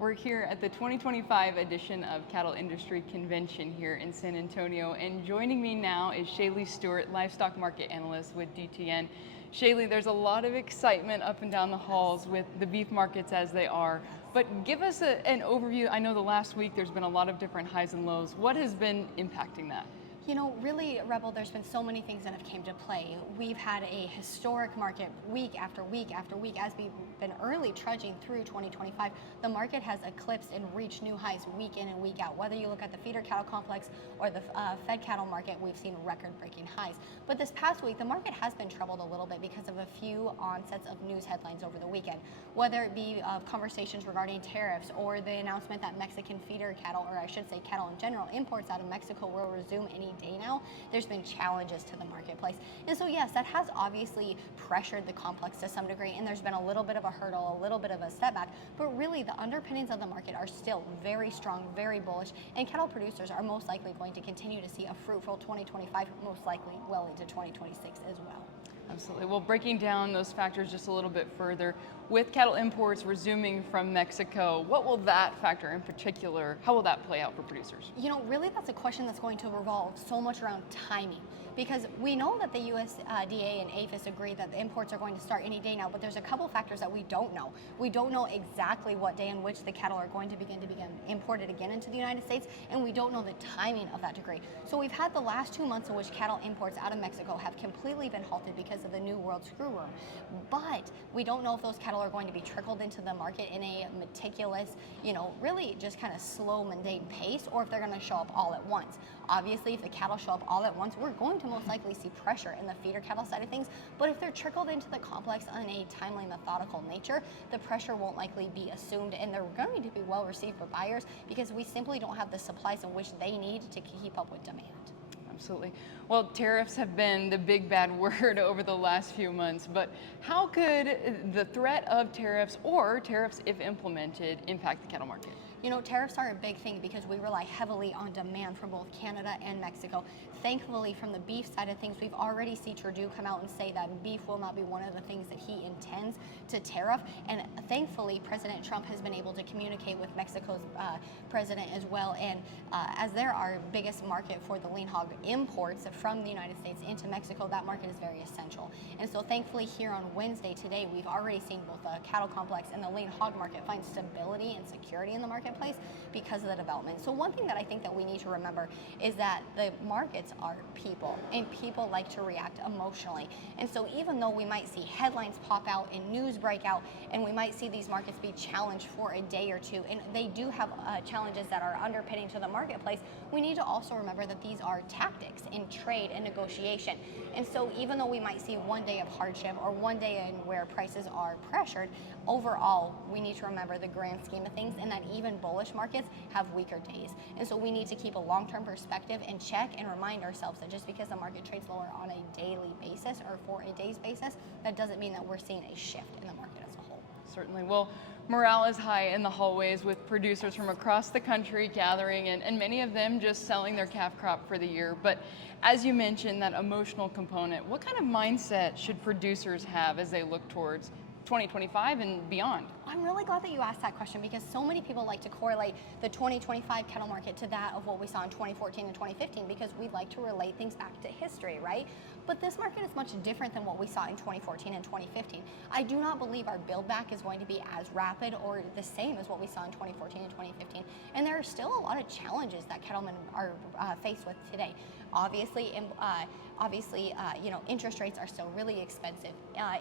We're here at the 2025 edition of Cattle Industry Convention here in San Antonio, and joining me now is ShayLe Stewart, Livestock Market Analyst with DTN. ShayLe, there's a lot of excitement up and down the halls with the beef markets as they are, but give us an overview. I know the last week there's been a lot of different highs and lows. What has been impacting that? You know, really, Rebel, there's been so many things that have came to play. We've had a historic market week after week after week. As we've been early trudging through 2025, the market has eclipsed and reached new highs week in and week out. Whether you look at the feeder cattle complex or the fed cattle market, we've seen record-breaking highs. But this past week, the market has been troubled a little bit because of a few onsets of news headlines over the weekend, whether it be conversations regarding tariffs or the announcement that Mexican feeder cattle, or I should say cattle in general, imports out of Mexico will resume any day now. There's been challenges to the marketplace. And so yes, that has obviously pressured the complex to some degree, and there's been a little bit of a hurdle, a little bit of a setback, but really the underpinnings of the market are still very strong, very bullish, and cattle producers are most likely going to continue to see a fruitful 2025, most likely well into 2026 as well. Absolutely. Well, breaking down those factors just a little bit further, with cattle imports resuming from Mexico, what will that factor in particular, how will that play out for producers? You know, really that's a question that's going to revolve so much around timing, because we know that the USDA and APHIS agree that the imports are going to start any day now, but there's a couple factors that we don't know. We don't know exactly what day in which the cattle are going to begin imported again into the United States, and we don't know the timing of that degree. So we've had the last 2 months in which cattle imports out of Mexico have completely been halted because of the New World Screw Worm. But we don't know if those cattle are going to be trickled into the market in a meticulous, you know, really just kind of slow, mundane pace, or if they're going to show up all at once. Obviously, if the cattle show up all at once, we're going to most likely see pressure in the feeder cattle side of things. But if they're trickled into the complex on a timely, methodical nature, the pressure won't likely be assumed, and they're going to be well received by buyers because we simply don't have the supplies in which they need to keep up with demand. Absolutely. Well, tariffs have been the big bad word over the last few months, but how could the threat of tariffs, or tariffs if implemented, impact the cattle market? You know, tariffs are a big thing because we rely heavily on demand from both Canada and Mexico. Thankfully, from the beef side of things, we've already seen Trudeau come out and say that beef will not be one of the things that he intends to tariff. And thankfully, President Trump has been able to communicate with Mexico's president as well. And as they're our biggest market for the lean hog imports from the United States into Mexico, that market is very essential. And so thankfully, here on Wednesday today, we've already seen both the cattle complex and the lean hog market find stability and security in the market place because of the development. So one thing that I think that we need to remember is that the markets are people, and people like to react emotionally. And so even though we might see headlines pop out and news break out, and we might see these markets be challenged for a day or two, and they do have challenges that are underpinning to the marketplace, we need to also remember that these are tactics in trade and negotiation. And so even though we might see one day of hardship or one day in where prices are pressured, overall we need to remember the grand scheme of things, and that even bullish markets have weaker days. And so we need to keep a long-term perspective and check and remind ourselves that just because the market trades lower on a daily basis or for a day's basis, that doesn't mean that we're seeing a shift in the market as a whole. Certainly. Well, morale is high in the hallways with producers from across the country gathering, and many of them just selling their calf crop for the year. But as you mentioned, that emotional component, what kind of mindset should producers have as they look towards 2025 and beyond? I'm really glad that you asked that question, because so many people like to correlate the 2025 cattle market to that of what we saw in 2014 and 2015, because we like to relate things back to history, right? But this market is much different than what we saw in 2014 and 2015. I do not believe our build back is going to be as rapid or the same as what we saw in 2014 and 2015. And there are still a lot of challenges that cattlemen are faced with today. Obviously, you know, interest rates are still really expensive.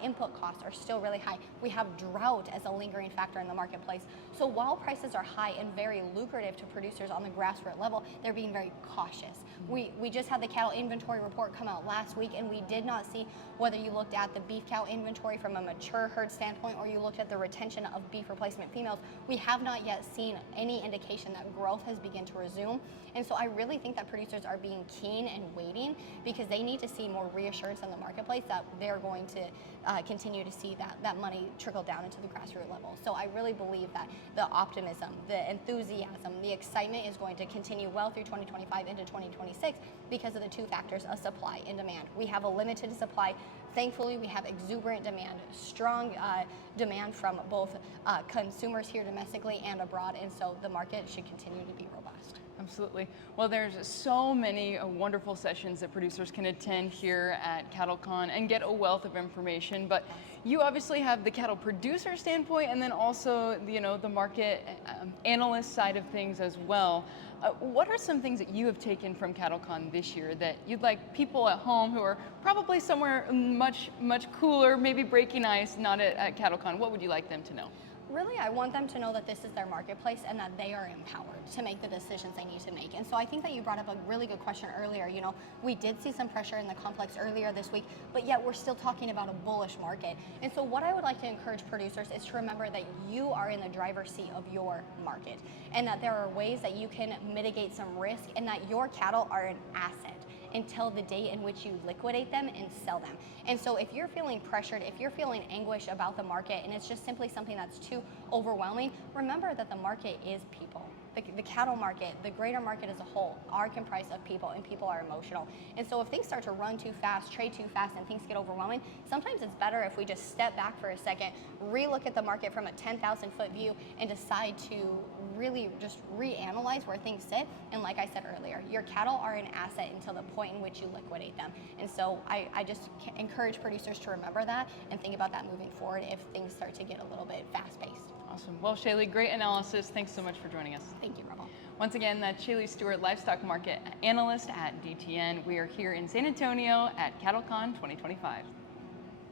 Input costs are still really high. We have drought as a lingering factor in the marketplace. So while prices are high and very lucrative to producers on the grassroots level, they're being very cautious. We just had the cattle inventory report come out last week, and we did not see, whether you looked at the beef cow inventory from a mature herd standpoint or you looked at the retention of beef replacement females, we have not yet seen any indication that growth has begun to resume. And so I really think that producers are being keen and waiting, because they need to see more reassurance in the marketplace that they're going to continue to see that money trickle down into the grassroots level. So I really believe that the optimism, the enthusiasm, the excitement is going to continue well through 2025 into 2026 because of the two factors of supply and demand. We have a limited supply Thankfully, we have exuberant demand, strong demand from both consumers here domestically and abroad, and so the market should continue to be robust. Absolutely. Well, there's so many wonderful sessions that producers can attend here at CattleCon and get a wealth of information, but you obviously have the cattle producer standpoint and then also, the market analyst side of things as well. What are some things that you have taken from CattleCon this year that you'd like people at home who are probably somewhere much, much cooler, maybe breaking ice, not at CattleCon, what would you like them to know? Really, I want them to know that this is their marketplace and that they are empowered to make the decisions they need to make. And so I think that you brought up a really good question earlier. We did see some pressure in the complex earlier this week, but yet we're still talking about a bullish market. And so what I would like to encourage producers is to remember that you are in the driver's seat of your market and that there are ways that you can mitigate some risk and that your cattle are an asset until the day in which you liquidate them and sell them. And so if you're feeling pressured, if you're feeling anguish about the market and it's just simply something that's too overwhelming, remember that the market is people. The cattle market, the greater market as a whole, are comprised of people, and people are emotional. And so if things start to run too fast, trade too fast, and things get overwhelming, sometimes it's better if we just step back for a second, relook at the market from a 10,000 foot view, and decide to really just reanalyze where things sit. And like I said earlier, your cattle are an asset until the point in which you liquidate them. And so I just encourage producers to remember that and think about that moving forward if things start to get a little bit fast-paced. Awesome. Well, ShayLe, great analysis. Thanks so much for joining us. Thank you, Rebel. Once again, that's ShayLe Stewart, Livestock Market Analyst at DTN. We are here in San Antonio at CattleCon 2025.